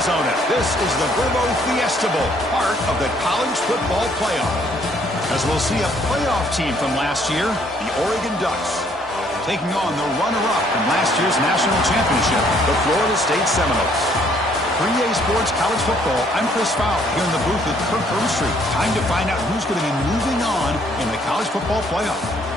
Arizona. This is the Verbo Fiesta Bowl, part of the college football playoff. As we'll see a playoff team from last year, the Oregon Ducks, taking on the runner-up from last year's national championship, the Florida State Seminoles. For EA Sports College Football, I'm Chris Fowler here in the booth with Kirk Herbstreit. Time to find out who's going to be moving on in the college football playoff.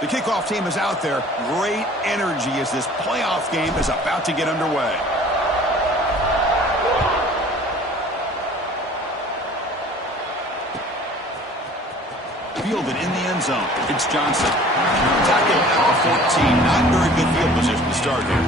The kickoff team is out there. Great energy as this playoff game is about to get underway. Fielded in the end zone. It's Johnson. Tackled at the 14. Not very good field position to start here.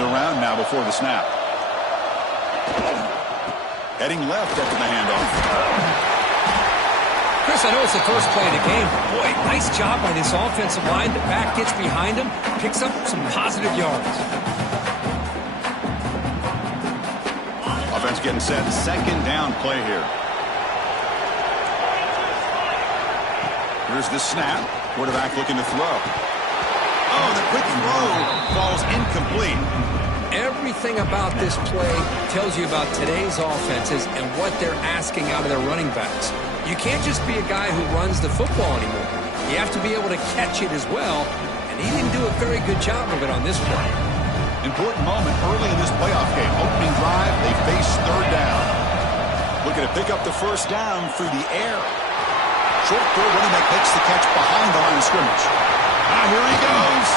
Around now before the snap. Heading left after the handoff. Chris, I know it's the first play of the game. Boy, nice job by this offensive line. The back gets behind him, picks up some positive yards. Offense getting set. Second down play here. Here's the snap. Quarterback looking to throw. Oh, the quick throw falls incomplete. Everything about this play tells you about today's offenses and what they're asking out of their running backs. You can't just be a guy who runs the football anymore. You have to be able to catch it as well, and he didn't do a very good job of it on this play. Important moment early in this playoff game. Opening drive, they face third down. Looking to pick up the first down through the air. Short throw, running back makes the catch behind the line of scrimmage. Ah, here he goes.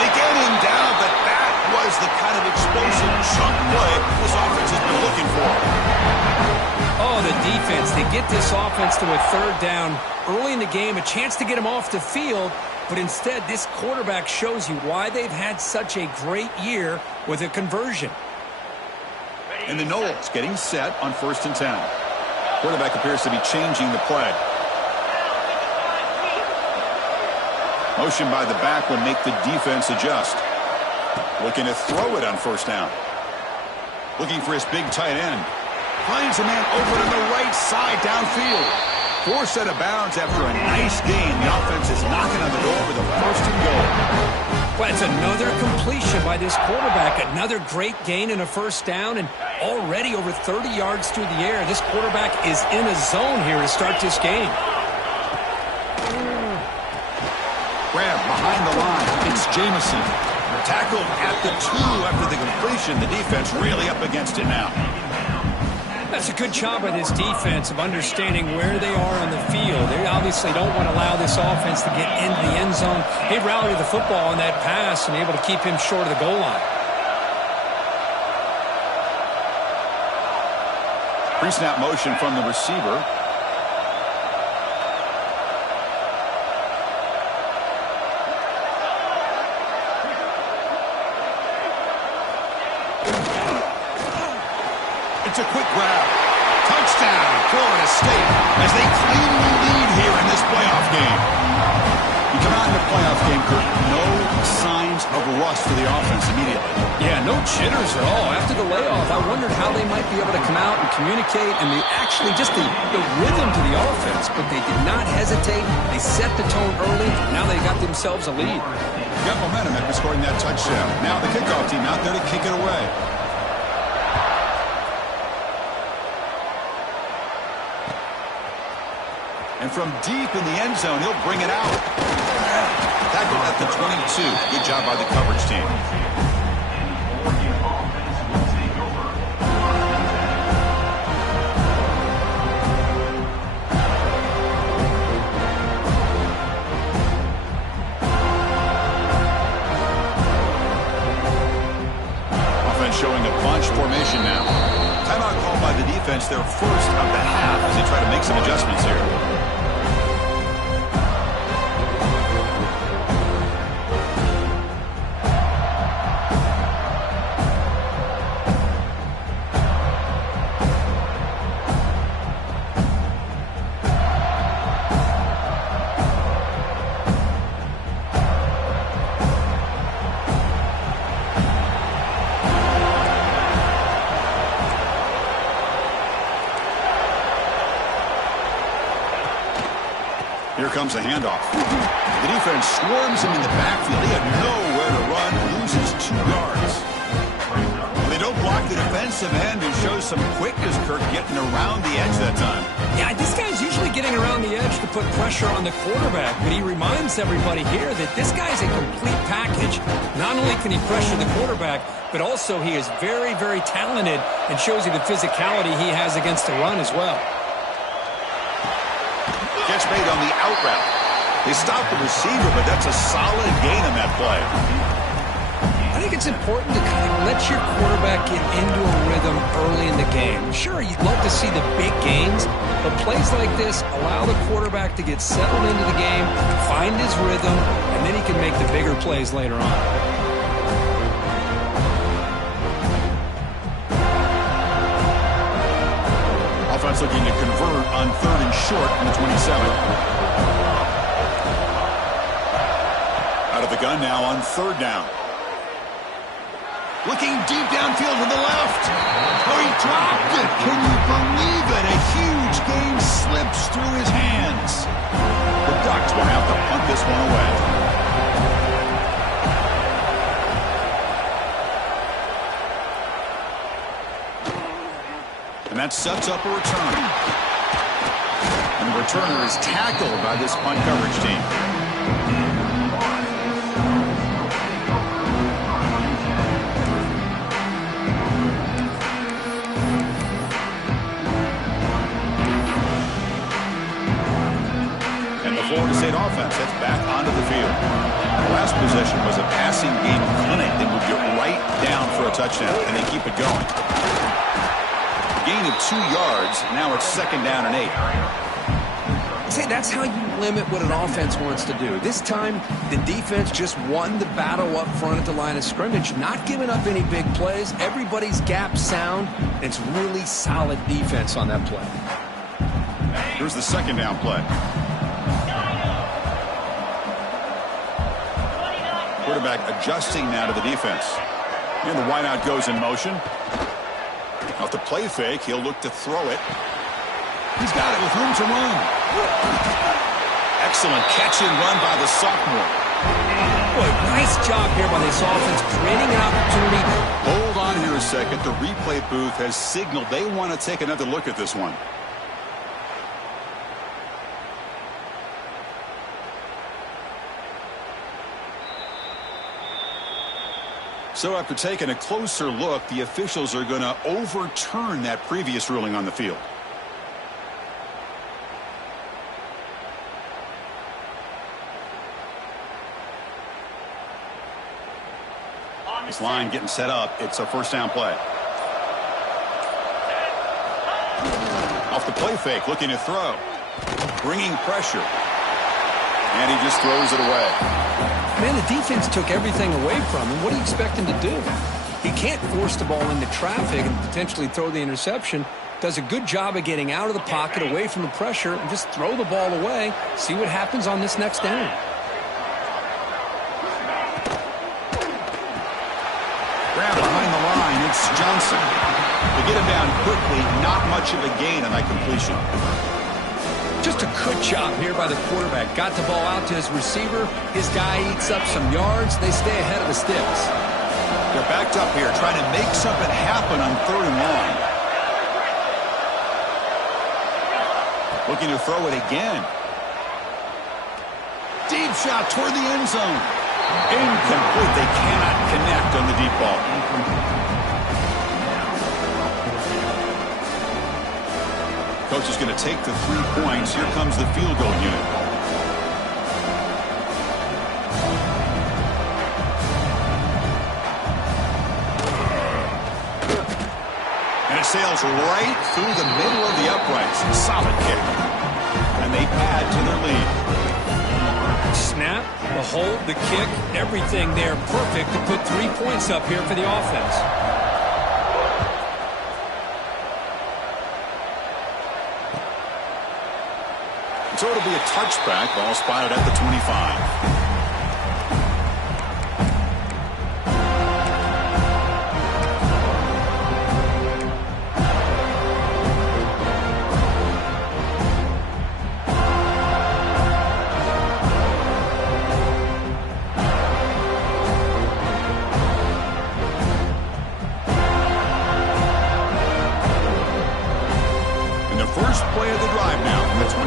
They get him down, but that was the kind of explosive chunk play this offense has been looking for. Oh, the defense. They get this offense to a third down early in the game, a chance to get him off the field, but instead this quarterback shows you why they've had such a great year with a conversion. And the Noles getting set on 1st and 10. Quarterback appears to be changing the play. Motion by the back will make the defense adjust. Looking to throw it on first down. Looking for his big tight end. Finds a man over to the right side downfield. Forced out of bounds after a nice gain. The offense is knocking on the door with a first and goal. Well, it's another completion by this quarterback. Another great gain and a first down, and already over 30 yards through the air. This quarterback is in a zone here to start this game. Grab behind the line. It's Jamison. Tackled at the 2 after the completion. The defense really up against it now. That's a good job by this defense of understanding where they are on the field. They obviously don't want to allow this offense to get into the end zone. They rallied the football on that pass and able to keep him short of the goal line. Pre-snap motion from the receiver. It's a quick grab. Touchdown, Florida State, as they cleanly lead here in this playoff game. You come out in the playoff game, Kirk, no signs of rust for the offense immediately. Yeah, no jitters at all. After the layoff, I wondered how they might be able to come out and communicate, and they actually just the rhythm to the offense, but they did not hesitate. They set the tone early. Now they got themselves a lead. Got momentum after scoring that touchdown. Now the kickoff team out there to kick it away. And from deep in the end zone, he'll bring it out. Tackled at the 22. Good job by the coverage team. offense showing a bunch formation now. Timeout called by the defense, their first of the half, as they try to make some adjustments here. Here comes a handoff. The defense swarms him in the backfield. He had nowhere to run, loses 2 yards. They don't block the defensive end and shows some quickness, Kirk, getting around the edge that time. Yeah, this guy's usually getting around the edge to put pressure on the quarterback, but he reminds everybody here that this guy's a complete package. Not only can he pressure the quarterback, but also he is very, very talented and shows you the physicality he has against the run as well. Catch made on the out route. They stopped the receiver, but that's a solid gain on that play. I think it's important to kind of let your quarterback get into a rhythm early in the game. Sure, you'd love to see the big gains, but plays like this allow the quarterback to get settled into the game, find his rhythm, and then he can make the bigger plays later on. Offense looking to convert on 3rd and short from the 27. Out of the gun now on 3rd down. Looking deep downfield to the left. Oh, he dropped it. Can you believe it? A huge game slips through his hands. The Ducks will have to punt this one away. And that sets up a return. And the returner is tackled by this punt coverage team. And the Florida State offense heads back onto the field. The last possession was a passing game clinic. They moved it right down for a touchdown, and they keep it going. Gain of 2 yards. Now it's 2nd down and 8. See, that's how you limit what an offense wants to do. This time, the defense just won the battle up front at the line of scrimmage, not giving up any big plays. Everybody's gap sound. It's really solid defense on that play. Here's the 2nd down play. Quarterback adjusting now to the defense. And the wideout goes in motion. Off the play fake, he'll look to throw it. He's got it with room to run. Excellent catch and run by the sophomore. Boy, nice job here by this offense, creating an opportunity. Hold on here a second. The replay booth has signaled they want to take another look at this one. So after taking a closer look, the officials are going to overturn that previous ruling on the field. This line getting set up. It's a 1st down play. Off the play fake, looking to throw. Bringing pressure. And he just throws it away. Man, the defense took everything away from him. What do you expect him to do? He can't force the ball into traffic and potentially throw the interception. Does a good job of getting out of the pocket, away from the pressure, and just throw the ball away. See what happens on this next down. Grab behind the line, it's Johnson. They get him down quickly, not much of a gain on that completion. Just a good job here by the quarterback. Got the ball out to his receiver. His guy eats up some yards. They stay ahead of the sticks. They're backed up here trying to make something happen on 3rd and long. Looking to throw it again. Deep shot toward the end zone. Incomplete. They cannot connect on the deep ball. Coach is going to take the 3 points. Here comes the field goal unit. sails right through the middle of the uprights. Solid kick. And they add to their lead. Snap, the hold, the kick, everything there perfect to put 3 points up here for the offense. So it'll be a touchback. Ball spotted at the 25. First play of the drive now from the 25.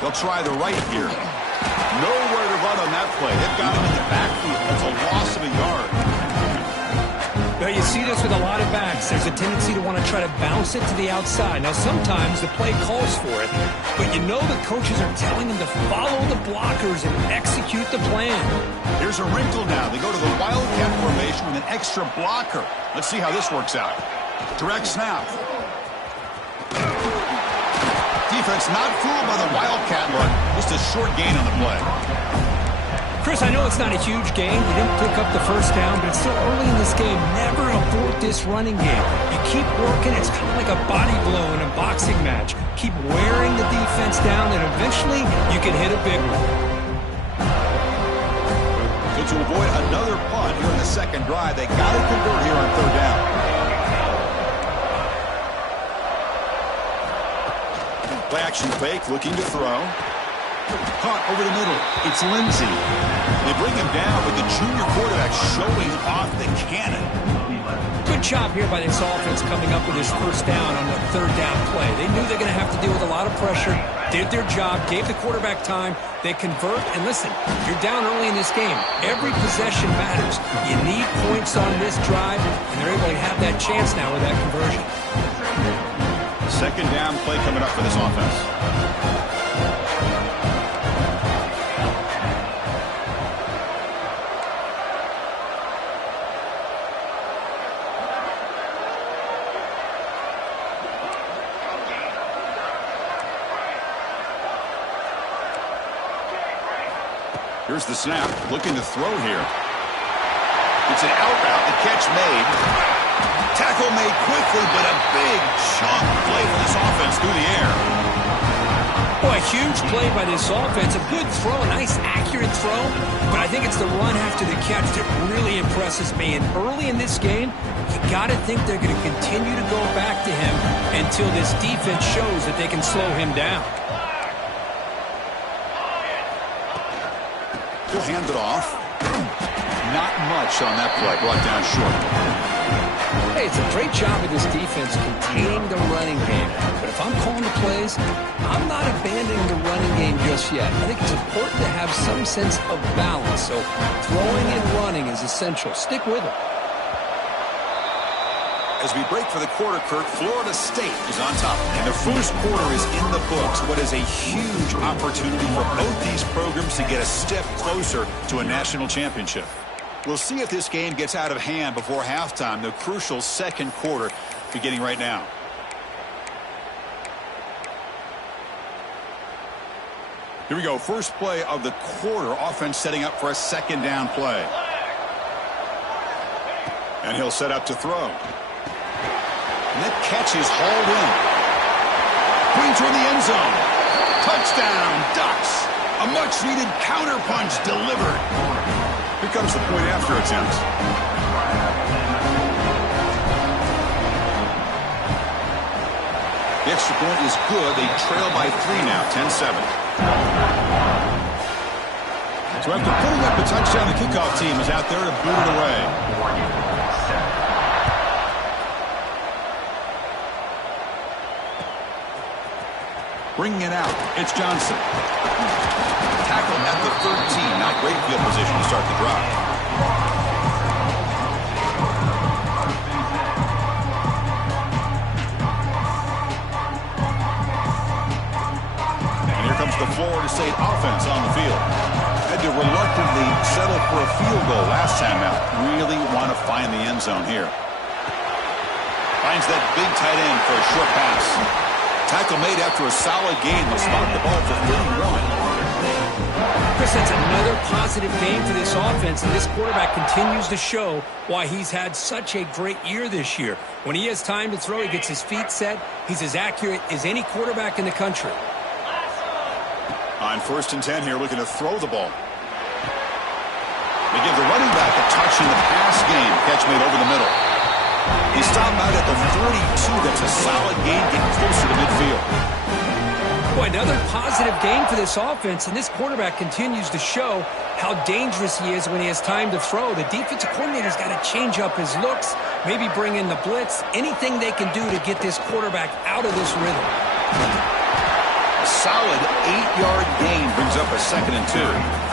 They'll try the right here. Nowhere to run on that play. They've got him in the backfield. That's a loss of a yard. Now you see this with a lot of backs. There's a tendency to want to try to bounce it to the outside. Now sometimes the play calls for it, but you know the coaches are telling them to follow the blockers and execute the plan. Here's a wrinkle now. They go to the wildcat formation with an extra blocker. Let's see how this works out. Direct snap. Defense not fooled by the wildcat look. Just a short gain on the play. Chris, I know it's not a huge gain. You didn't pick up the first down, but it's still early in this game. Never abort this running game. You keep working. It's kind of like a body blow in a boxing match. Keep wearing the defense down, and eventually you can hit a big one. So to avoid another punt here in the second drive, they got to convert here on third down. Play action fake, looking to throw. Caught over the middle. It's Lindsey. They bring him down with the junior quarterback showing off the cannon. Good job here by this offense coming up with his first down on the third down play. They knew they're going to have to deal with a lot of pressure, did their job, gave the quarterback time. They convert, and listen, you're down early in this game. Every possession matters. You need points on this drive, and they're able to have that chance now with that conversion. Second down play coming up for this offense. Here's the snap, looking to throw here. It's an out route, the catch made. Tackle made quickly, but a big chunk play for this offense through the air. Boy, a huge play by this offense. A good throw, a nice accurate throw. But I think it's the run after the catch that really impresses me. And early in this game, you got to think they're going to continue to go back to him until this defense shows that they can slow him down. He'll hand it off. Not much on that play. Brought down short. Hey, it's a great job of this defense containing the running game. But if I'm calling the plays, I'm not abandoning the running game just yet. I think it's important to have some sense of balance. So throwing and running is essential. Stick with it. As we break for the quarter, Kirk, Florida State is on top. And the first quarter is in the books. What is a huge opportunity for both these programs to get a step closer to a national championship. We'll see if this game gets out of hand before halftime, the crucial second quarter beginning right now. Here we go. First play of the quarter. Offense setting up for a second down play. And he'll set up to throw. And that catch is hauled in. Brings her in the end zone. Touchdown, Ducks. A much-needed counterpunch delivered. Here comes the point after attempt. The extra point is good. They trail by 3 now, 10-7. So after putting up the touchdown, the kickoff team is out there to boot it away. Bringing it out, it's Johnson. Tackle at the 13. Not great field position to start the drive. And here comes the Florida State offense on the field. Had to reluctantly settled for a field goal last time out. Really want to find the end zone here. Finds that big tight end for a short pass. Tackle made after a solid gain. They'll spot the ball for 31. Chris, that's another positive game for this offense, and this quarterback continues to show why he's had such a great year this year. When he has time to throw, he gets his feet set. He's as accurate as any quarterback in the country. On 1st and 10 here, looking to throw the ball. They give the running back a touch in the pass game. Catch made over the middle. He stopped out at the 42. That's a solid gain, getting closer to midfield. Boy, another positive game for this offense, and this quarterback continues to show how dangerous he is when he has time to throw. The defensive coordinator's got to change up his looks, maybe bring in the blitz, anything they can do to get this quarterback out of this rhythm. A solid 8-yard gain brings up a 2nd and 2.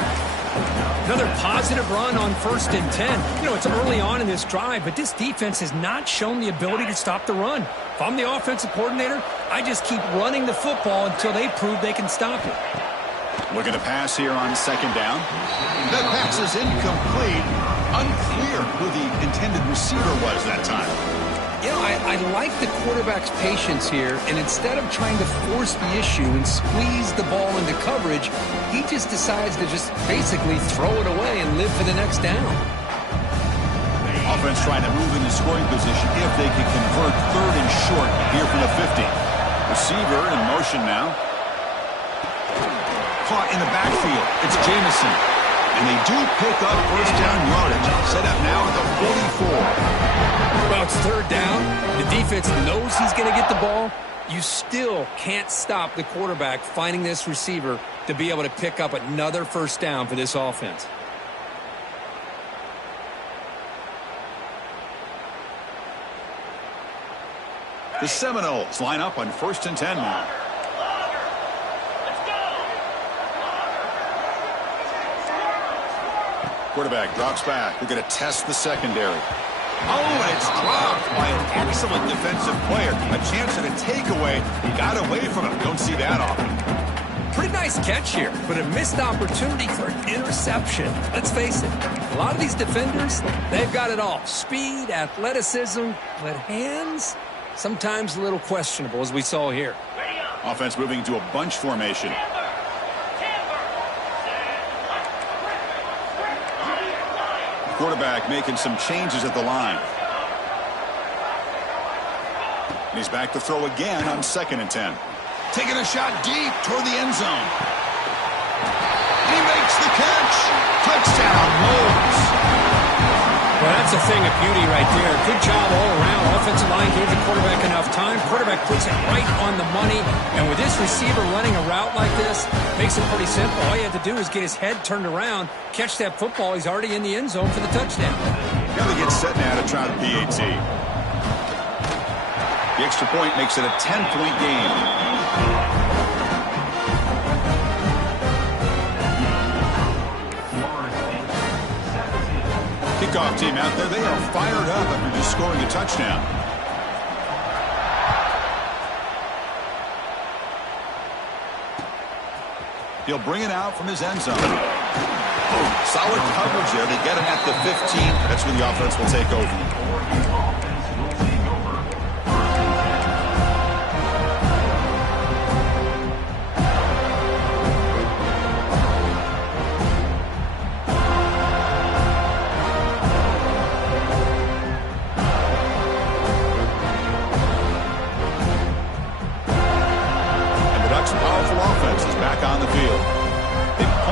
Another positive run on 1st and 10. You know, it's early on in this drive, but this defense has not shown the ability to stop the run. If I'm the offensive coordinator, I just keep running the football until they prove they can stop it. Looking to pass here on 2nd down. That pass is incomplete. Unclear who the intended receiver was that time. You know, I like the quarterback's patience here, and instead of trying to force the issue and squeeze the ball into coverage, he just decides to just basically throw it away and live for the next down. Offense trying to move in the scoring position if they can convert 3rd and short here from the 50. Receiver in motion now. Caught in the backfield. It's Jamison. And they do pick up 1st down yardage. Set up now at the 44. Well, it's 3rd down. The defense knows he's going to get the ball. You still can't stop the quarterback finding this receiver to be able to pick up another 1st down for this offense. The Seminoles line up on 1st and 10 now. Quarterback drops back. They're going to test the secondary. Oh, and it's dropped by an excellent defensive player. A chance at a takeaway. He got away from him. Don't see that often. Pretty nice catch here, but a missed opportunity for an interception. Let's face it, a lot of these defenders, they've got it all. Speed, athleticism, but hands, sometimes a little questionable, as we saw here. Offense moving to a bunch formation. Quarterback making some changes at the line. He's back to throw again on 2nd and 10. Taking a shot deep toward the end zone. He makes the catch. Touchdown, Wolves. Well, that's a thing of beauty right there. Good job all around. Offensive line gave the quarterback enough time. Quarterback puts it right on the money. And with this receiver running a route like this, makes it pretty simple. All you have to do is get his head turned around, catch that football. He's already in the end zone for the touchdown. Got to get set now to try the PAT. The extra point makes it a 10-point game. Kickoff team out there. They are fired up after just scoring a touchdown. He'll bring it out from his end zone. Solid coverage there. They get him at the 15. That's when the offense will take over.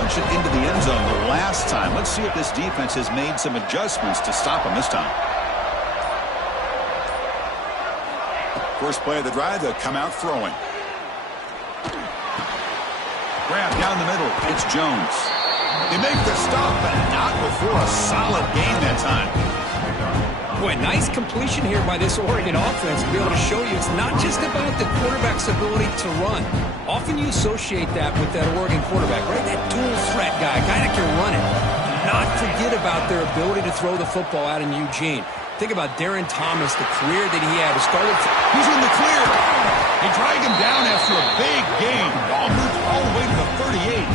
It into the end zone the last time. Let's see if this defense has made some adjustments to stop him this time. First play of the drive, they'll come out throwing. Grab down the middle. It's Jones. They make the stop, but not before a solid gain that time. Boy, nice completion here by this Oregon offense to be able to show you it's not just about the quarterback's ability to run. Often you associate that with that Oregon quarterback, right? That dual threat guy that can run it. Do not forget about their ability to throw the football out in Eugene. Think about Darren Thomas, the career that he had. He's in the clear. They drag him down after a big gain. Ball moved all the way to the 38.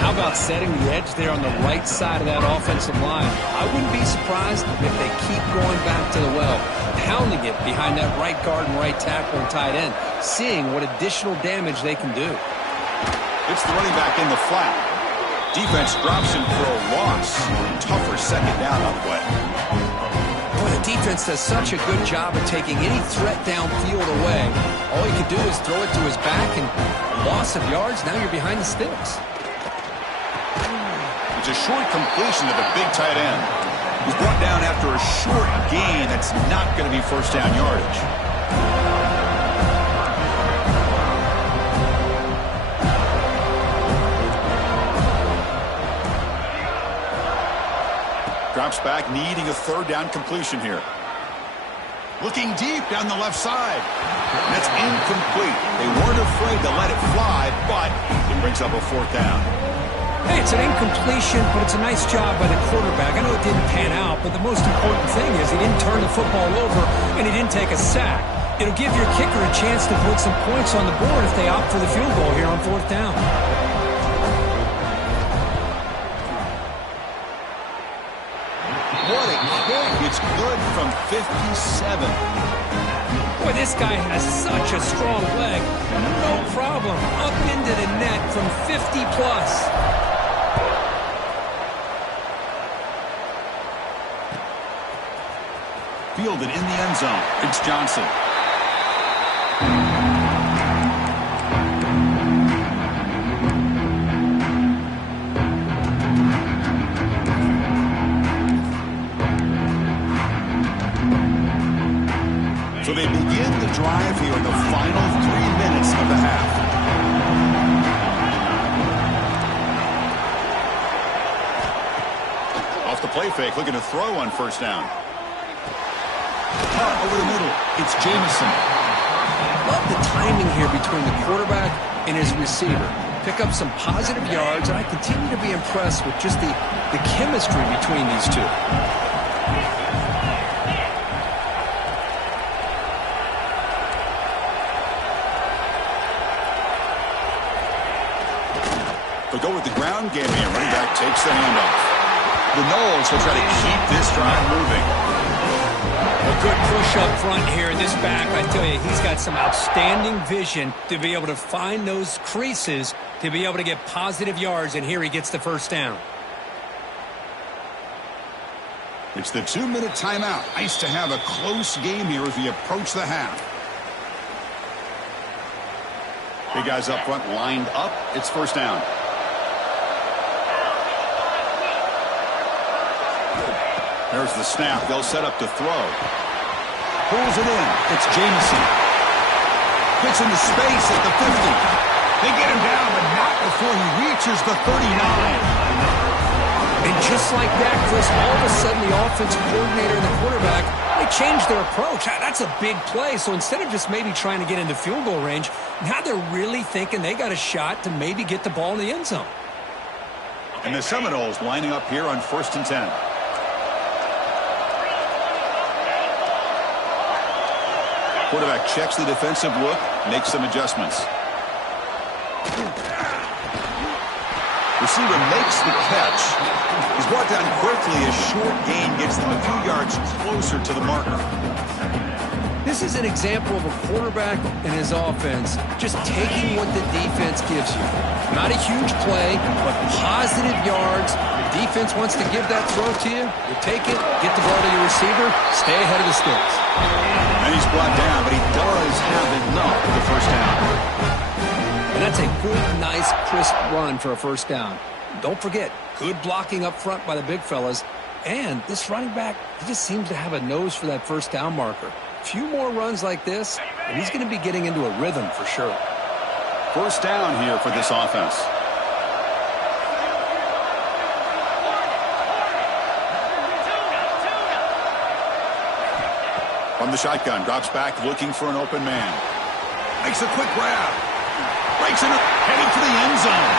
How about setting the edge there on the right side of that offensive line. I wouldn't be surprised if they keep going back to the well, pounding it behind that right guard and right tackle and tight end, seeing what additional damage they can do. It's the running back in the flat. Defense drops him for a loss. Tougher second down on the way. Boy, the defense does such a good job of taking any threat downfield away. All you can do is throw it to his back, and loss of yards, now you're behind the sticks. It's a short completion to the big tight end. He's brought down after a short gain that's not going to be first down yardage. Drops back, needing a third down completion here. Looking deep down the left side. That's incomplete. They weren't afraid to let it fly, but it brings up a fourth down. Hey, it's an incompletion, but it's a nice job by the quarterback. I know it didn't pan out, but the most important thing is he didn't turn the football over and he didn't take a sack. It'll give your kicker a chance to put some points on the board if they opt for the field goal here on fourth down. What a kick. It's good from 57. Boy, this guy has such a strong leg. No problem. Up into the net from 50 plus. Fielded in the end zone. It's Johnson. So they begin the drive here in the final 3 minutes of the half. Off the play fake, looking to throw on first down. Over the middle, it's Jamison. Love the timing here between the quarterback and his receiver. Pick up some positive yards, and I continue to be impressed with just the chemistry between these two. They'll go with the ground game here. Running back takes the handoff. The Knowles will try to keep this drive moving. A good push up front here in this back. I tell you, he's got some outstanding vision to be able to find those creases, to be able to get positive yards, and here he gets the first down. It's the 2-minute timeout. Nice to have a close game here as we approach the half. Big guys up front lined up. It's first down. There's the snap. They'll set up to throw. Pulls it in. It's Jamison. Gets into space at the 50. They get him down, but not before he reaches the 39. And just like that, Chris, all of a sudden the offensive coordinator and the quarterback, they changed their approach. That's a big play. So instead of just maybe trying to get into field goal range, now they're really thinking they got a shot to maybe get the ball in the end zone. And the Seminoles lining up here on 1st and 10. Quarterback checks the defensive look, makes some adjustments. Receiver makes the catch. He's brought down quickly. A short gain gets them a few yards closer to the marker. This is an example of a quarterback and his offense just taking what the defense gives you. Not a huge play, but positive yards. The defense wants to give that throw to you. You take it, get the ball to your receiver, stay ahead of the sticks. And he's brought down, but he does have enough for the first down. And that's a good, nice, crisp run for a first down. Don't forget, good blocking up front by the big fellas. And this running back, he just seems to have a nose for that first down marker. A few more runs like this, and he's going to be getting into a rhythm for sure. First down here for this offense. From the shotgun, drops back, looking for an open man. Makes a quick grab. Breaks into, heading for the end zone.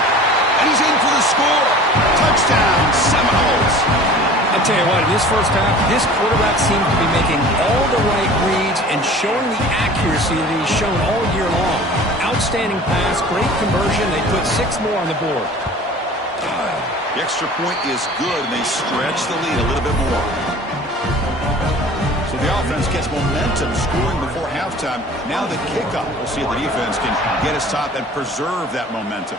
And he's in for the score. Touchdown, Seminoles. I'll tell you what, in this first half, this quarterback seems to be making all the right reads and showing the accuracy that he's shown all year long. Outstanding pass, great conversion. They put 6 more on the board. The extra point is good, and they stretch the lead a little bit more. So the offense gets momentum scoring before halftime. Now the kickoff. We'll see if the defense can get us top and preserve that momentum.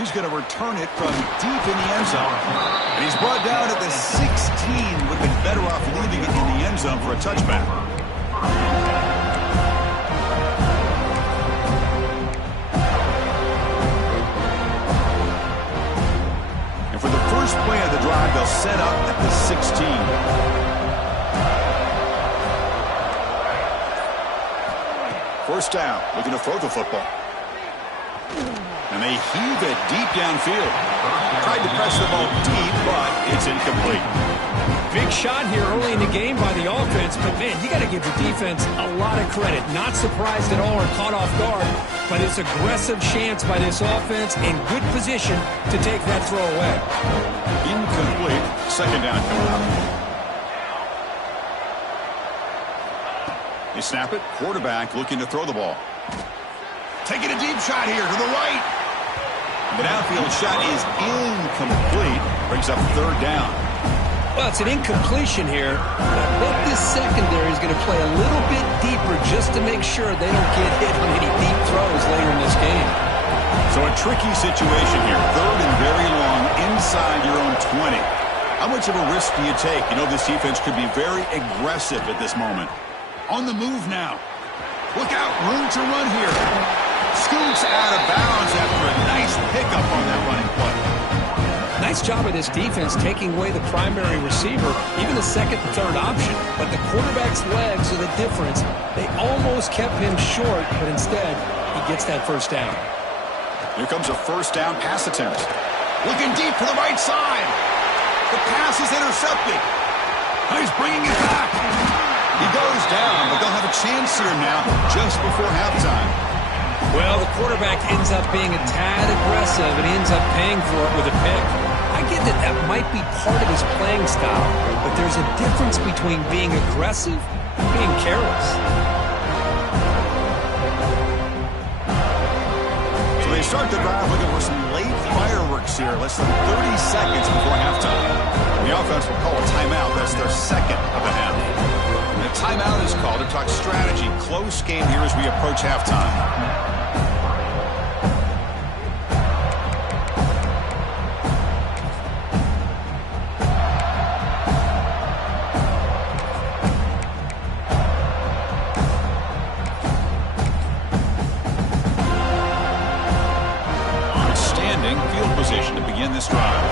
He's going to return it from deep in the end zone. And he's brought down at the 16. Would have been better off leaving it in the end zone for a touchback. And for the first play of the drive, they'll set up at the 16. First down, looking to throw the football. And they heave it deep downfield. Tried to press the ball deep, but it's incomplete. Big shot here early in the game by the offense, but man, you got to give the defense a lot of credit. Not surprised at all or caught off guard, but it's aggressive chance by this offense in good position to take that throw away. Incomplete. Second down coming up. They snap it. Quarterback looking to throw the ball. Taking a deep shot here to the right. The downfield shot is incomplete. Brings up third down. Well, it's an incompletion here. I bet this secondary is going to play a little bit deeper just to make sure they don't get hit on any deep throws later in this game. So a tricky situation here. Third and very long inside your own 20. How much of a risk do you take? You know this defense could be very aggressive at this moment. On the move now. Look out, room to run here. Scoots out of bounds after a nice pickup on that running play. Nice job of this defense taking away the primary receiver, even the second and third option. But the quarterback's legs are the difference. They almost kept him short, but instead, he gets that first down. Here comes a first down pass attempt. Looking deep to the right side. The pass is intercepted. He's bringing it back. He goes down, but they'll have a chance here now just before halftime. Well, the quarterback ends up being a tad aggressive and ends up paying for it with a pick. I get that that might be part of his playing style, but there's a difference between being aggressive and being careless. So they start the drive looking for some late fireworks here, less than 30 seconds before halftime. The offense will call a timeout. That's their second of the half. And a timeout is called to talk strategy. Close game here as we approach halftime. Position to begin this drive.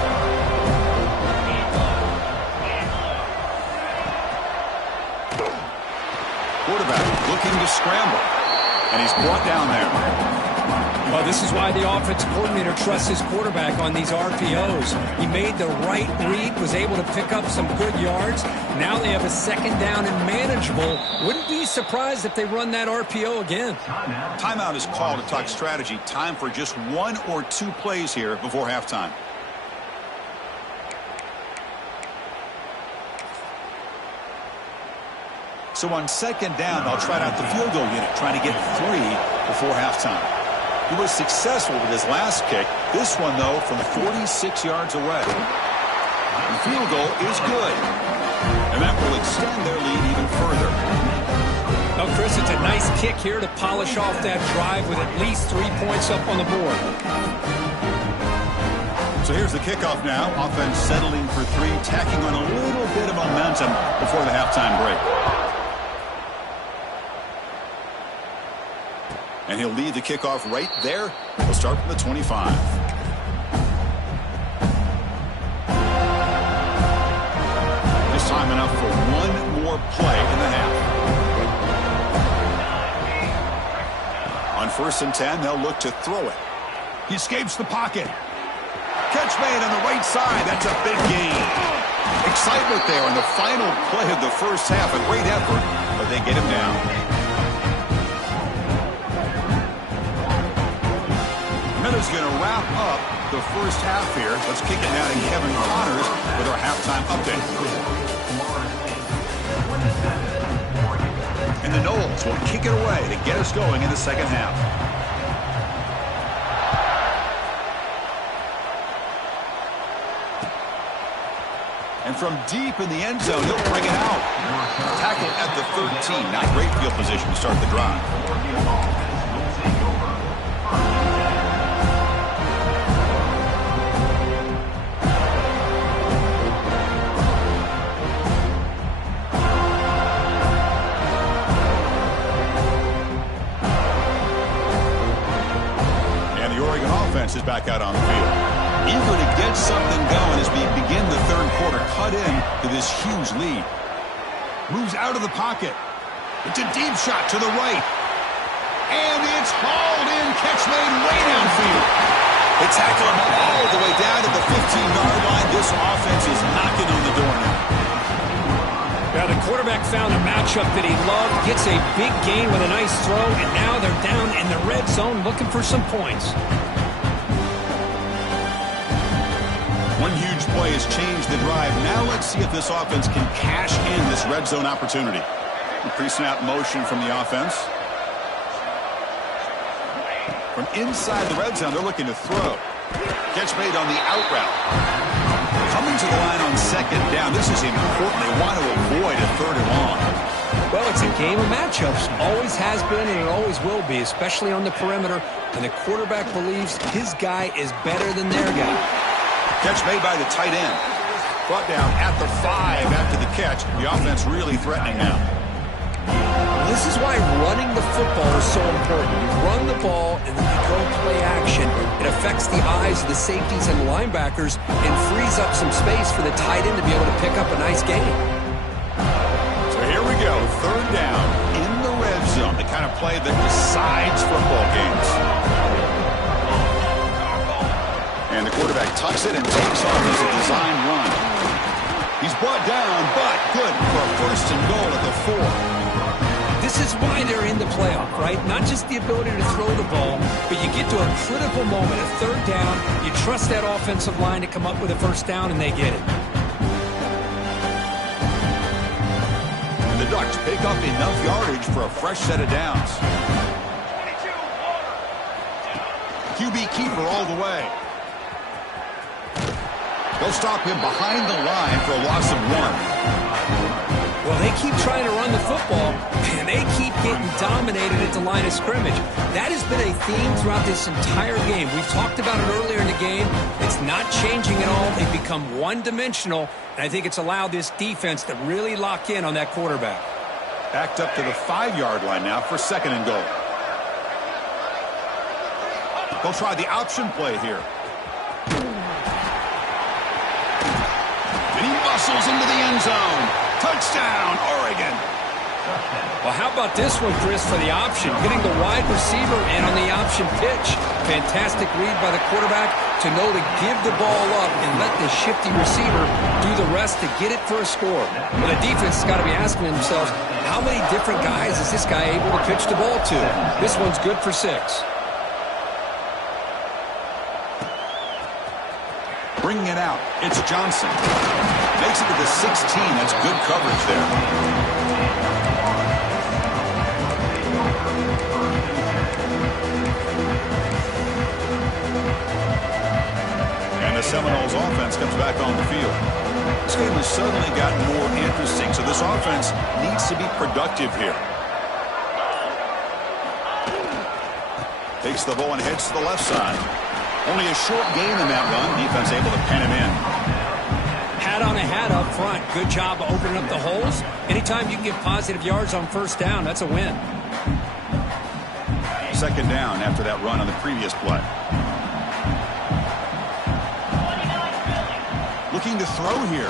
Quarterback looking to scramble, and he's brought down there. Well, this is why the offensive coordinator trusts his quarterback on these RPOs. He made the right read, was able to pick up some good yards. Now they have a second down and manageable. Wouldn't be surprised if they run that RPO again. Timeout is called to talk strategy. Time for just one or two plays here before halftime. So on second down, they'll try out the field goal unit, trying to get 3 before halftime. He was successful with his last kick. This one, though, from 46 yards away. The field goal is good. And that will extend their lead even further. Well, Chris, it's a nice kick here to polish off that drive with at least 3 points up on the board. So here's the kickoff now. Offense settling for 3, tacking on a little bit of momentum before the halftime break. And he'll lead the kickoff right there. He'll start from the 25. This time enough for one more play in the half. On 1st and 10, they'll look to throw it. He escapes the pocket. Catch made on the right side. That's a big gain. Excitement there in the final play of the first half. A great effort, but they get him down. Is going to wrap up the first half here. Let's kick it now to Kevin Connors with our halftime update. And the Noles will kick it away to get us going in the second half. And from deep in the end zone, he'll bring it out. Tackle at the 13. Not great field position to start the drive. And the Oregon offense is back out on the field. Eager to get something going as we begin the third quarter, cut in to this huge lead. Moves out of the pocket. It's a deep shot to the right. And it's hauled in. Catch made way downfield. They tackle him all the way down to the 15-yard line. This offense is knocking on the door now. Yeah, the quarterback found a matchup that he loved, gets a big gain with a nice throw, and now they're down in the red zone looking for some points. One huge play has changed the drive. Now let's see if this offense can cash in this red zone opportunity. Pre-snap motion from the offense. From inside the red zone, they're looking to throw. Catch made on the out route. Coming to the line on second down. This is important. They want to avoid a third and long. Well, it's a game of matchups. Always has been and it always will be, especially on the perimeter. And the quarterback believes his guy is better than their guy. Catch made by the tight end. Brought down at the 5 after the catch. The offense really threatening now. This is why running the football is so important. You run the ball and then you go play action. It affects the eyes of the safeties and linebackers and frees up some space for the tight end to be able to pick up a nice gain. So here we go. Third down in the red zone. The kind of play that decides football games. And the quarterback tucks it and takes off as a design run. He's brought down, but good for a first and goal at the 4. This is why they're in the playoff, right? Not just the ability to throw the ball, but you get to a critical moment, a third down. You trust that offensive line to come up with a first down, and they get it. And the Ducks pick up enough yardage for a fresh set of downs. QB keeper all the way. They'll stop him behind the line for a loss of 1. Well, they keep trying to run the football, and they keep getting dominated at the line of scrimmage. That has been a theme throughout this entire game. We've talked about it earlier in the game. It's not changing at all. They've become one-dimensional, and I think it's allowed this defense to really lock in on that quarterback. Backed up to the 5-yard line now for second and goal. They'll try the option play here. And he muscles into the end zone. Touchdown, Oregon. Well, how about this one, Chris, for the option? Getting the wide receiver in on the option pitch. Fantastic read by the quarterback to know to give the ball up and let the shifty receiver do the rest to get it for a score. Well, the defense has got to be asking themselves, how many different guys is this guy able to pitch the ball to? This one's good for 6. Bringing it out, it's Johnson. Makes it to the 16. That's good coverage there. And the Seminoles offense comes back on the field. This game has suddenly gotten more interesting, so this offense needs to be productive here. Takes the ball and heads to the left side. Only a short gain in that run. Defense able to pen him in. Hat on a hat up front. Good job of opening up the holes. Anytime you can get positive yards on first down, that's a win. Second down after that run on the previous play. Looking to throw here.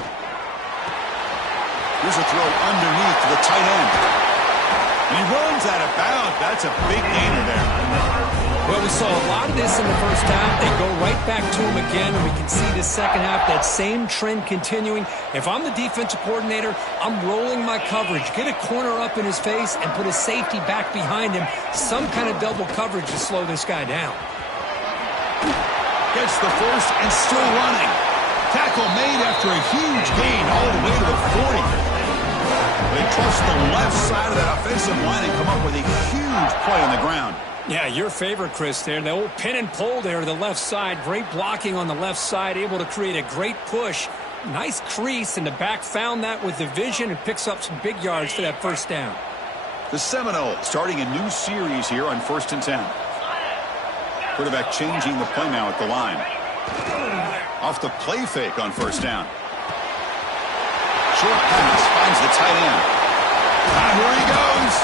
Here's a throw underneath to the tight end. And he runs out of bounds. That's a big gainer there. Well, we saw a lot of this in the first half. They go right back to him again, and we can see the second half, that same trend continuing. If I'm the defensive coordinator, I'm rolling my coverage. Get a corner up in his face and put a safety back behind him. Some kind of double coverage to slow this guy down. Gets the first and still running. Tackle made after a huge gain all the way to the 40. They trust the left side of that offensive line and come up with a huge play on the ground. Yeah, your favorite, Chris, there. The old pin and pull there to the left side. Great blocking on the left side. Able to create a great push Nice crease, and the back found that with the vision and picks up some big yards for that first down. The Seminoles starting a new series here on 1st and 10. Quarterback changing the play now at the line. Off the play fake on 1st down. Short pass finds the tight end. And here he goes.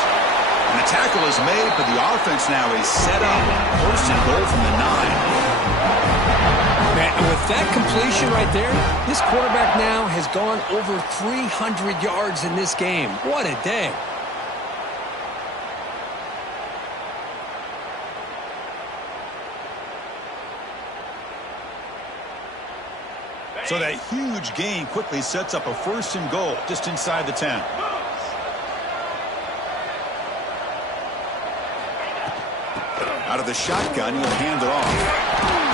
And the tackle is made, but the offense now is set up. 1st and goal from the 9. Man, with that completion right there, this quarterback now has gone over 300 yards in this game. What a day. So that huge gain quickly sets up a 1st and goal just inside the 10. Out of the shotgun, he'll hand it off.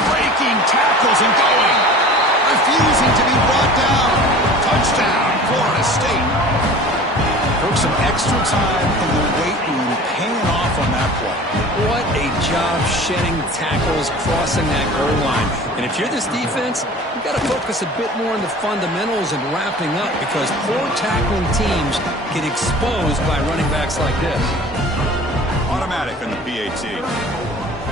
Breaking tackles and going. Refusing to be brought down. Touchdown, Florida State. Took some extra time in the weight room paying off on that play. What a job shedding tackles, crossing that goal line. And if you're this defense, you've got to focus a bit more on the fundamentals and wrapping up, because poor tackling teams get exposed by running backs like this. Automatic on the PAT.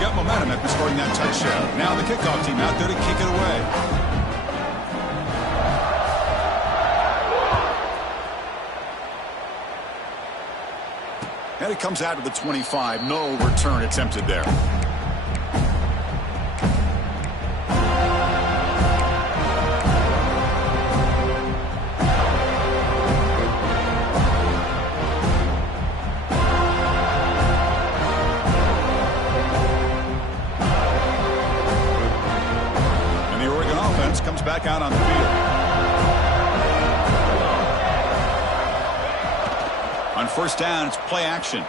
Got momentum after scoring that touchdown. Now the kickoff team out there to kick it away. And it comes out to the 25. No return attempted there. Comes back out on the field. On 1st down, it's play action.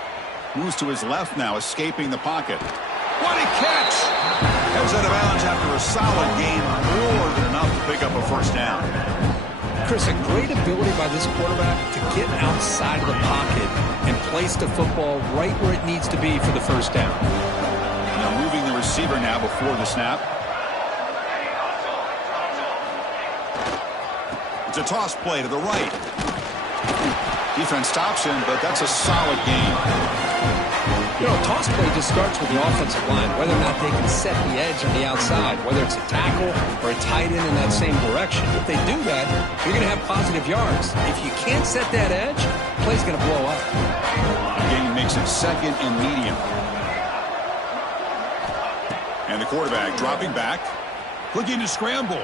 Moves to his left now, escaping the pocket. What a catch! Goes out of bounds after a solid gain, more than enough to pick up a 1st down. Chris, a great ability by this quarterback to get outside of the pocket and place the football right where it needs to be for the 1st down. Now moving the receiver now before the snap. It's a toss play to the right. Defense stops him, but that's a solid gain. You know, a toss play just starts with the offensive line, whether or not they can set the edge on the outside, whether it's a tackle or a tight end in that same direction. If they do that, you're going to have positive yards. If you can't set that edge, the play's going to blow up. Gain makes it 2nd and medium. And the quarterback dropping back, looking to scramble.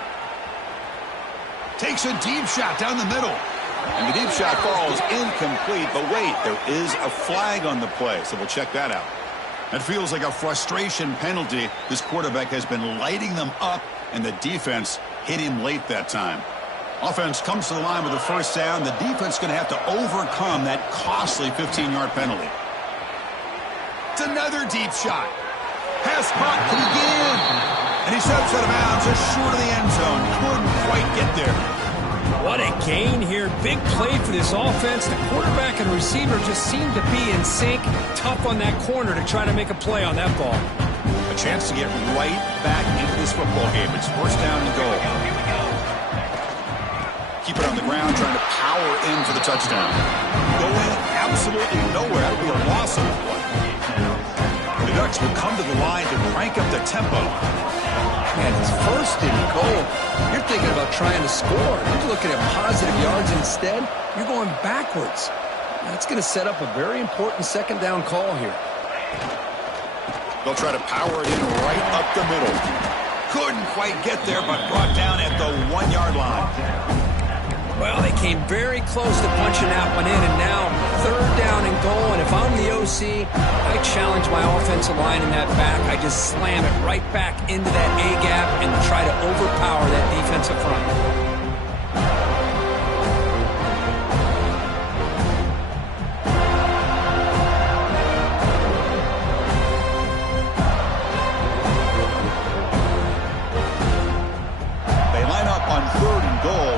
Takes a deep shot down the middle. And the deep shot falls incomplete. But wait, there is a flag on the play, so we'll check that out. It feels like a frustration penalty. This quarterback has been lighting them up, and the defense hit him late that time. Offense comes to the line with a 1st down. The defense is going to have to overcome that costly 15-yard penalty. It's another deep shot. Pass caught. Can he get in? And he steps out of bounds just short of the end zone. Couldn't quite get there. What a gain here. Big play for this offense. The quarterback and receiver just seem to be in sync. Tough on that corner to try to make a play on that ball. A chance to get right back into this football game. It's 1st down and goal. Keep it on the ground, trying to power in for the touchdown. Going absolutely nowhere. That'll be a loss of the play. The Ducks will come to the line to crank up the tempo. And it's 1st and goal. You're thinking about trying to score. You're looking at positive yards instead. You're going backwards. That's going to set up a very important 2nd down call here. They'll try to power it in right up the middle. Couldn't quite get there, but brought down at the 1-yard line. Well, they came very close to punching that one in, and now 3rd down and goal. And if I'm the OC, I challenge my offensive line in that back. I just slam it right back into that A-gap and try to overpower that defensive front.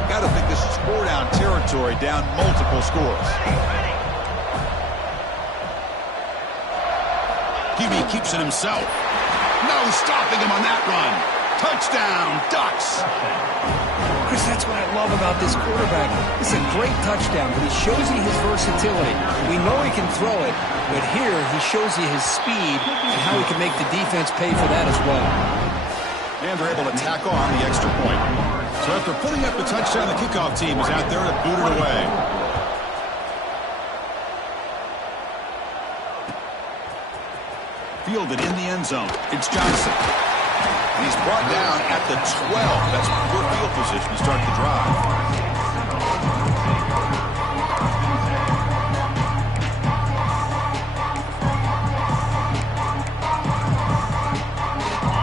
Got to think this is 4-down territory, down multiple scores. QB keeps it himself. No stopping him on that run. Touchdown, Ducks! Chris, that's what I love about this quarterback. It's a great touchdown, but he shows you his versatility. We know he can throw it, but here he shows you his speed and how he can make the defense pay for that as well. And they're able to tack on the extra point. So after putting up the touchdown, the kickoff team is out there to boot it away. Fielded in the end zone. It's Johnson. And he's brought down at the 12. That's poor field position to start the drive.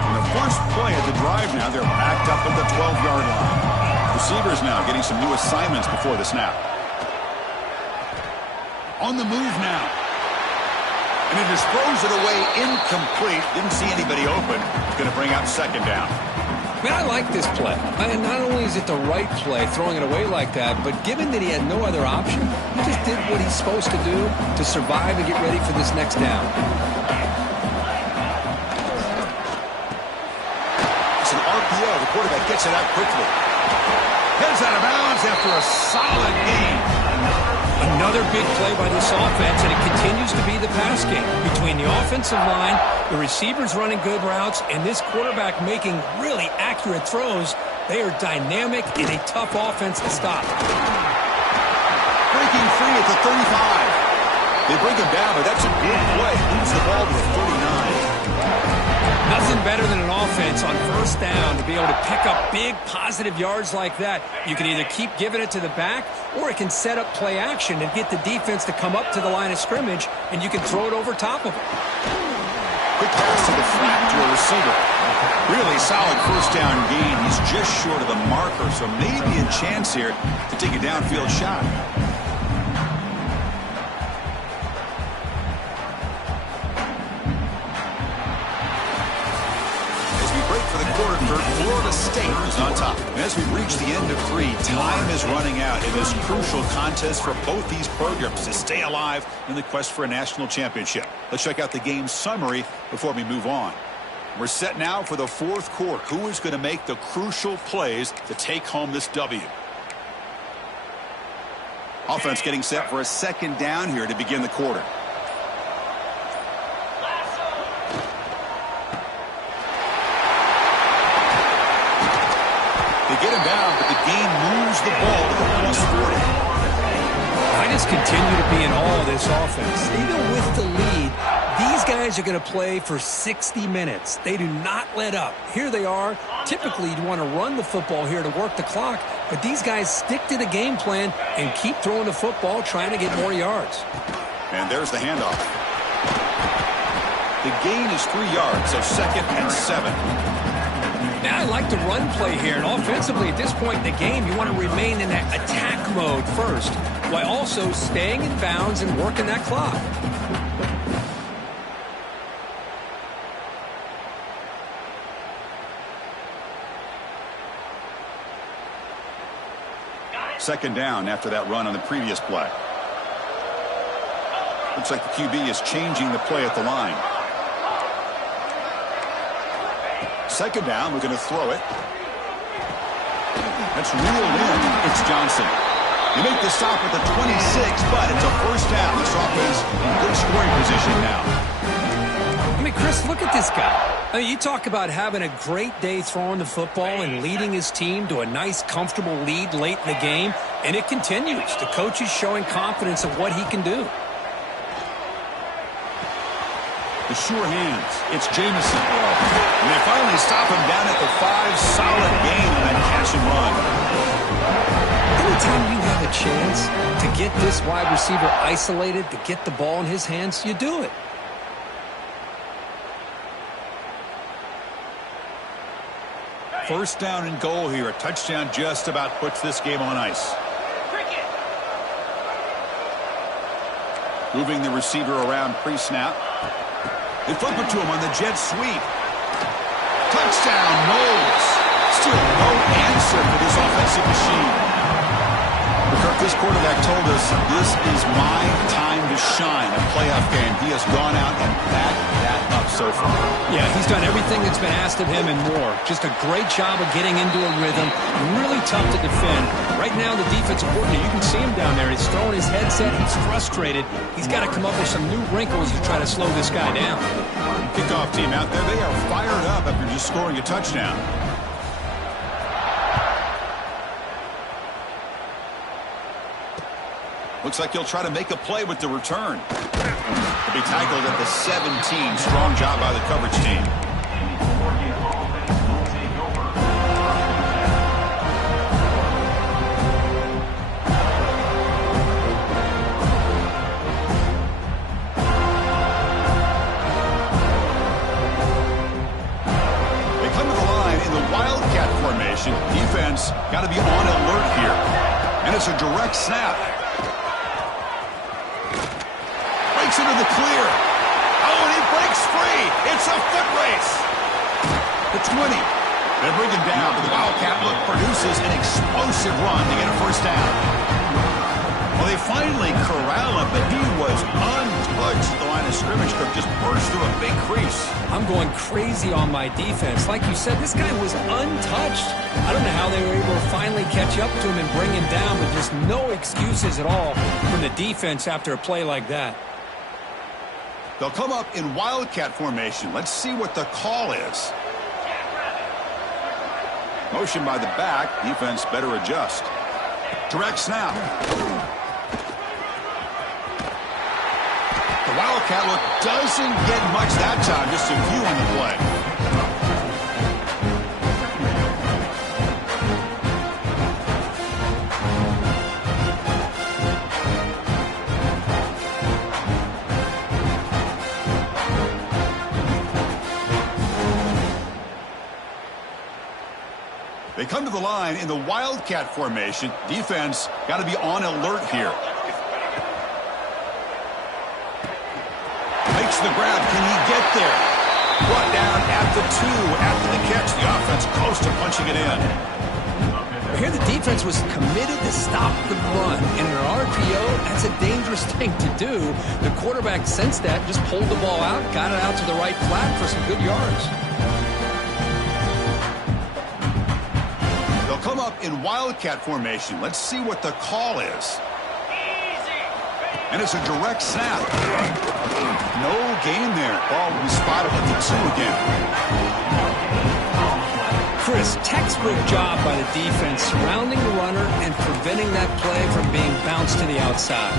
In the first play of the drive now, they're backed up at the 12-yard line. Receivers now getting some new assignments before the snap. On the move now. And he just throws it away incomplete. Didn't see anybody open. Going to bring up second down. Man, I like this play. And not only is it the right play, throwing it away like that, but given that he had no other option, he just did what he's supposed to do to survive and get ready for this next down. It's an RPO. The quarterback gets it out quickly. Heads out of bounds after a solid game. Another big play by this offense, and it continues to be the pass game. Between the offensive line, the receivers running good routes, and this quarterback making really accurate throws, they are dynamic and a tough offense to stop. Breaking free at the 35. They bring him down, but that's a good play. Moves the ball to the 39. Nothing better than an offense on first down to be able to pick up big positive yards like that. You can either keep giving it to the back, or it can set up play action and get the defense to come up to the line of scrimmage, and you can throw it over top of it. Quick pass to the flat to a receiver. Really solid first down gain. He's just short of the marker, so maybe a chance here to take a downfield shot. Florida State is on top. As we reach the end of 3, time is running out in this crucial contest for both these programs to stay alive in the quest for a national championship. Let's check out the game summary before we move on. We're set now for the fourth quarter. Who is going to make the crucial plays to take home this W? Offense getting set for a second down here to begin the quarter. Get him down, but the game moves the ball to the plus 40. I just continue to be in awe of this offense. Even with the lead, these guys are going to play for 60 minutes. They do not let up. Here they are. Typically, you'd want to run the football here to work the clock, but these guys stick to the game plan and keep throwing the football, trying to get more yards. And there's the handoff. The gain is 3 yards, so 2nd and 7. Now I like the run play here, and offensively at this point in the game, you want to remain in that attack mode first, while also staying in bounds and working that clock. Second down after that run on the previous play. Looks like the QB is changing the play at the line. Second down, we're going to throw it. That's reeled in. It's Johnson. They make the stop at the 26, but it's a first down. This offense in good scoring position now. I mean, Chris, look at this guy. I mean, you talk about having a great day throwing the football and leading his team to a nice, comfortable lead late in the game, and it continues. The coach is showing confidence of what he can do. The sure hands. It's Jameson. And they finally stop him down at the 5. Solid gain on that catch and run. Anytime you have a chance to get this wide receiver isolated, to get the ball in his hands, you do it. First down and goal here. A touchdown just about puts this game on ice. Moving the receiver around pre-snap. They flip it to him on the jet sweep. Touchdown, Knowles. Still no answer for this offensive machine. Kirk This quarterback told us, this is my time to shine, a playoff game. He has gone out and backed that up so far. Yeah, he's done everything that's been asked of him and more. Just a great job of getting into a rhythm. Really tough to defend. Right now, the defensive coordinator, you can see him down there. He's throwing his headset. He's frustrated. He's got to come up with some new wrinkles to try to slow this guy down. Kickoff team out there, they are fired up after just scoring a touchdown. Looks like he'll try to make a play with the return. He'll be tackled at the 17. Strong job by the coverage team. They come to the line in the Wildcat formation. Defense got to be on alert here. And it's a direct snap. Into the clear. Oh, and he breaks free. It's a foot race. The 20. They bring him down, but the Wildcat look produces an explosive run to get a first down. Well, they finally corral him, but he was untouched at the line of scrimmage. Could just burst through a big crease. I'm going crazy on my defense. Like you said, this guy was untouched. I don't know how they were able to finally catch up to him and bring him down, but just no excuses at all from the defense after a play like that. They'll come up in Wildcat formation. Let's see what the call is. Motion by the back. Defense better adjust. Direct snap. The Wildcat look doesn't get much that time. Just a few on the play. They come to the line in the Wildcat formation. Defense got to be on alert here. Makes the grab. Can he get there? Brought down at the 2 after the catch. The offense close to punching it in. Here the defense was committed to stop the run. In an RPO, that's a dangerous thing to do. The quarterback sensed that, just pulled the ball out, got it out to the right flat for some good yards. Come up in Wildcat formation. Let's see what the call is. And it's a direct snap. No gain there. Ball will be spotted at the 2 again. Chris, textbook job by the defense surrounding the runner and preventing that play from being bounced to the outside.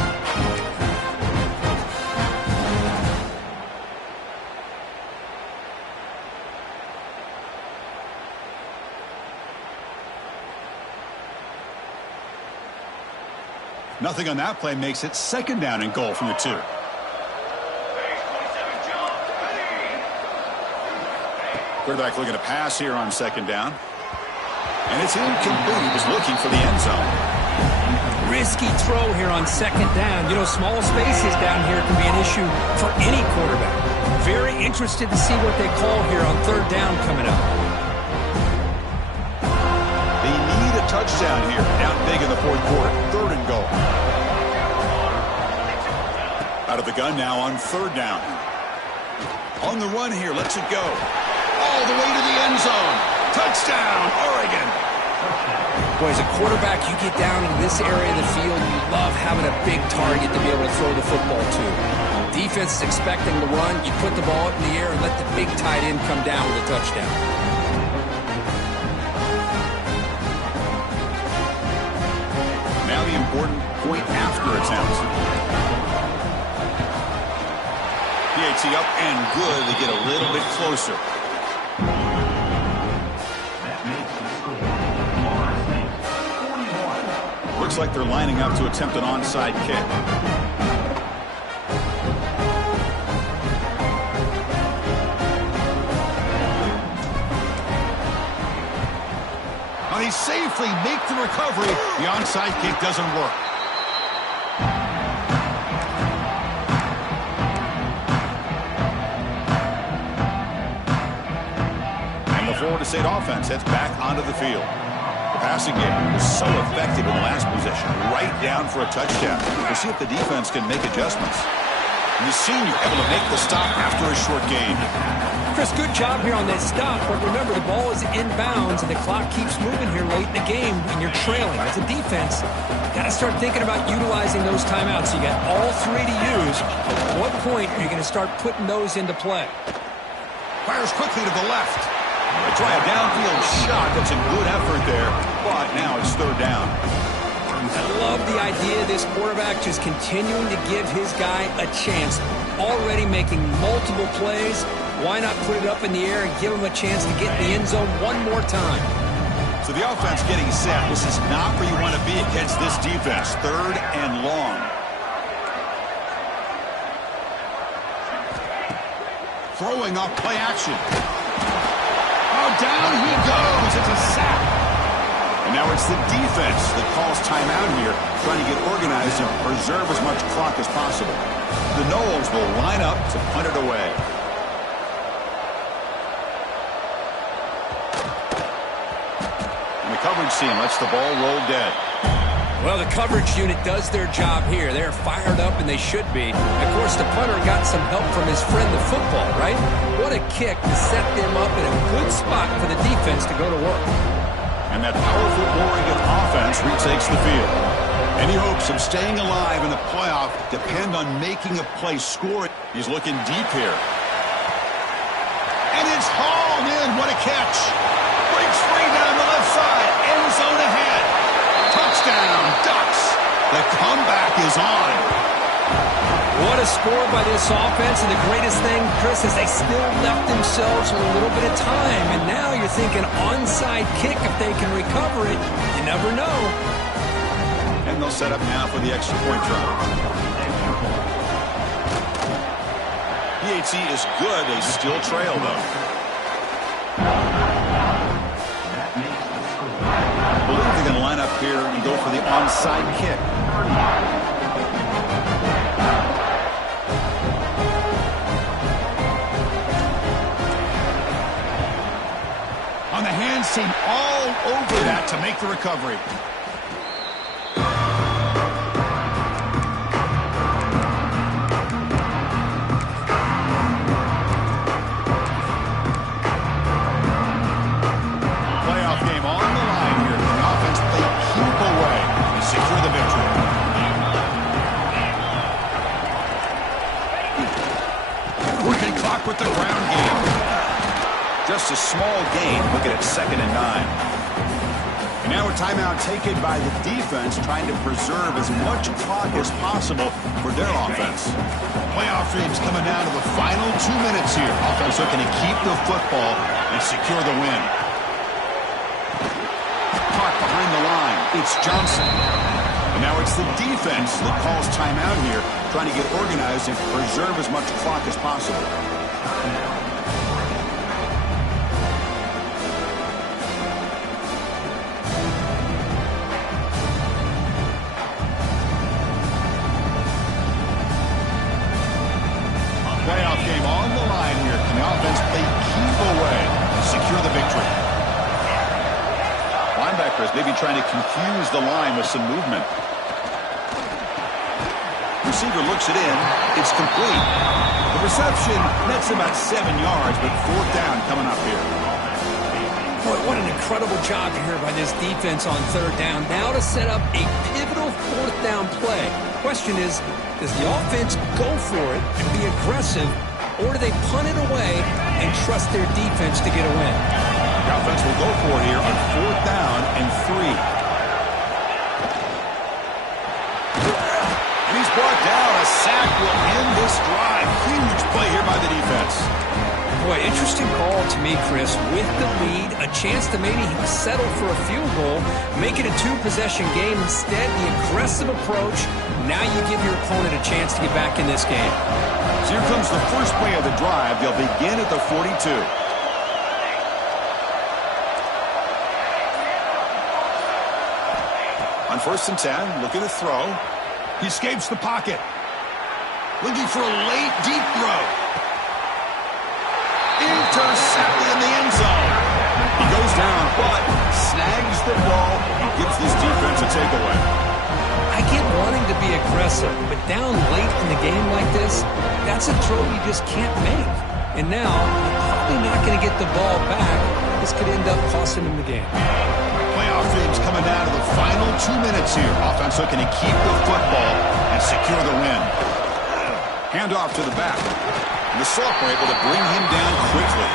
Nothing on that play makes it second down and goal from the 2. Quarterback looking to pass here on second down. And it's incomplete. He was looking for the end zone. Risky throw here on second down. You know, small spaces down here can be an issue for any quarterback. Very interested to see what they call here on third down coming up. Touchdown here, down big in the fourth quarter. Third and goal. Out of the gun now on third down. On the run here, lets it go. All the way to the end zone. Touchdown, Oregon. Boy, as a quarterback, you get down in this area of the field, you love having a big target to be able to throw the football to. Defense is expecting the run. You put the ball up in the air and let the big tight end come down with a touchdown. The important point after attempt. PAT up and good. They get a little bit closer. Looks like they're lining up to attempt an onside kick. They safely make the recovery. The onside kick doesn't work. And the Florida State offense heads back onto the field. The passing game was so effective in the last possession, right down for a touchdown. We'll see if the defense can make adjustments. And the senior able to make the stop after a short gain. Chris, good job here on that stop, but remember the ball is inbounds and the clock keeps moving here late in the game when you're trailing. As a defense, got to start thinking about utilizing those timeouts. You got all three to use. At what point are you going to start putting those into play? Fires quickly to the left. They try a downfield shot. That's a good effort there, but now it's third down. I love the idea of this quarterback just continuing to give his guy a chance. Already making multiple plays. Why not put it up in the air and give him a chance to get in the end zone one more time? So the offense getting set. This is not where you want to be against this defense. Third and long. Throwing off play action. Oh, down he goes. It's a sack. And now it's the defense that calls timeout here, trying to get organized and preserve as much clock as possible. The Noles will line up to punt it away. And the coverage team lets the ball roll dead. Well, the coverage unit does their job here. They're fired up, and they should be. Of course, the punter got some help from his friend, the football, right? What a kick to set them up in a good spot for the defense to go to work. And that powerful Oregon offense retakes the field. Any hopes of staying alive in the playoff depend on making a play score. He's looking deep here. And it's hauled in. What a catch. Breaks free down the left side. End zone ahead. Touchdown, Ducks. The comeback is on. What a score by this offense, and the greatest thing, Chris, is they still left themselves with a little bit of time, and now you're thinking onside kick if they can recover it. You never know. And they'll set up now for the extra point try. PAT is good. They still trail, though. I believe they're going to line up here and go for the onside kick. On the hands team all over that to make the recovery. Playoff game on the line here. The offense they keep away and secure the victory. Working clock with the ground game. Just a small gain. Looking at 2nd and 9. And now a timeout taken by the defense, trying to preserve as much clock as possible for their offense. Playoff dreams coming down to the final 2 minutes here. Offense looking to keep the football and secure the win. Clock behind the line. It's Johnson. And now it's the defense that calls timeout here, trying to get organized and preserve as much clock as possible. Playoff game on the line here. Can the offense play keep away and secure the victory? Linebackers maybe trying to confuse the line with some movement. Receiver looks it in. It's complete. The reception nets about 7 yards, but 4th down coming up here. Boy, what an incredible job here by this defense on 3rd down. Now to set up a pivotal 4th down play. Question is, does the offense go for it and be aggressive, or do they punt it away and trust their defense to get a win? The offense will go for it here on 4th down and 3. And he's brought down. A sack will end this drive. Huge play here by the defense. Boy, interesting call to me, Chris. With the lead, a chance to maybe settle for a field goal, make it a 2-possession game. Instead, the aggressive approach. Now you give your opponent a chance to get back in this game. So here comes the first play of the drive. They'll begin at the 42. On 1st and 10, looking to throw. He escapes the pocket. Looking for a late, deep throw. Intercepted in the end zone. He goes down, but snags the ball impressive. But down late in the game like this, that's a throw you just can't make. And now, you're probably not going to get the ball back. This could end up costing him the game. Playoff games coming down to the final 2 minutes here. Offense looking to keep the football and secure the win. Handoff to the back. And the sophomore able to bring him down quickly.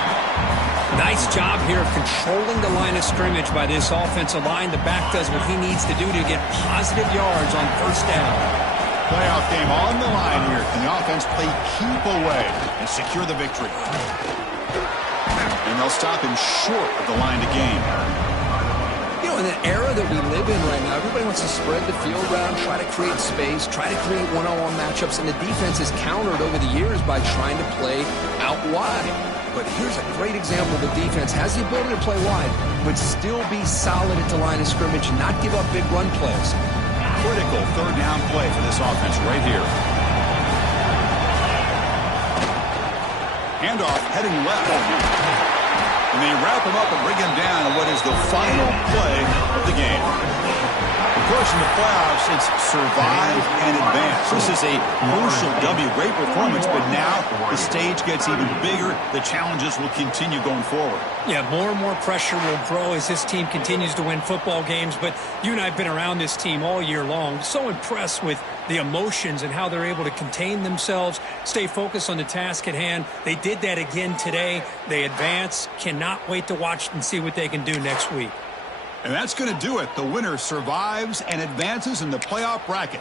Nice job here of controlling the line of scrimmage by this offensive line. The back does what he needs to do to get positive yards on first down. Playoff game on the line here. Can the offense play keep away and secure the victory? And they'll stop him short of the line to gain. You know, in the era that we live in right now, everybody wants to spread the field around, try to create space, try to create one-on-one matchups, and the defense has countered over the years by trying to play out wide. But here's a great example. The defense has the ability to play wide, but still be solid at the line of scrimmage and not give up big run plays. Critical third down play for this offense right here. Handoff heading left. And they wrap him up and bring him down on what is the final play of the game. Of course, in the playoffs, it's survive and advance. This is a crucial W. Great performance, but now the stage gets even bigger. The challenges will continue going forward. Yeah, more and more pressure will grow as this team continues to win football games. But you and I have been around this team all year long. So impressed with the emotions and how they're able to contain themselves, stay focused on the task at hand. They did that again today. They advance. Cannot wait to watch and see what they can do next week. And that's going to do it. The winner survives and advances in the playoff bracket.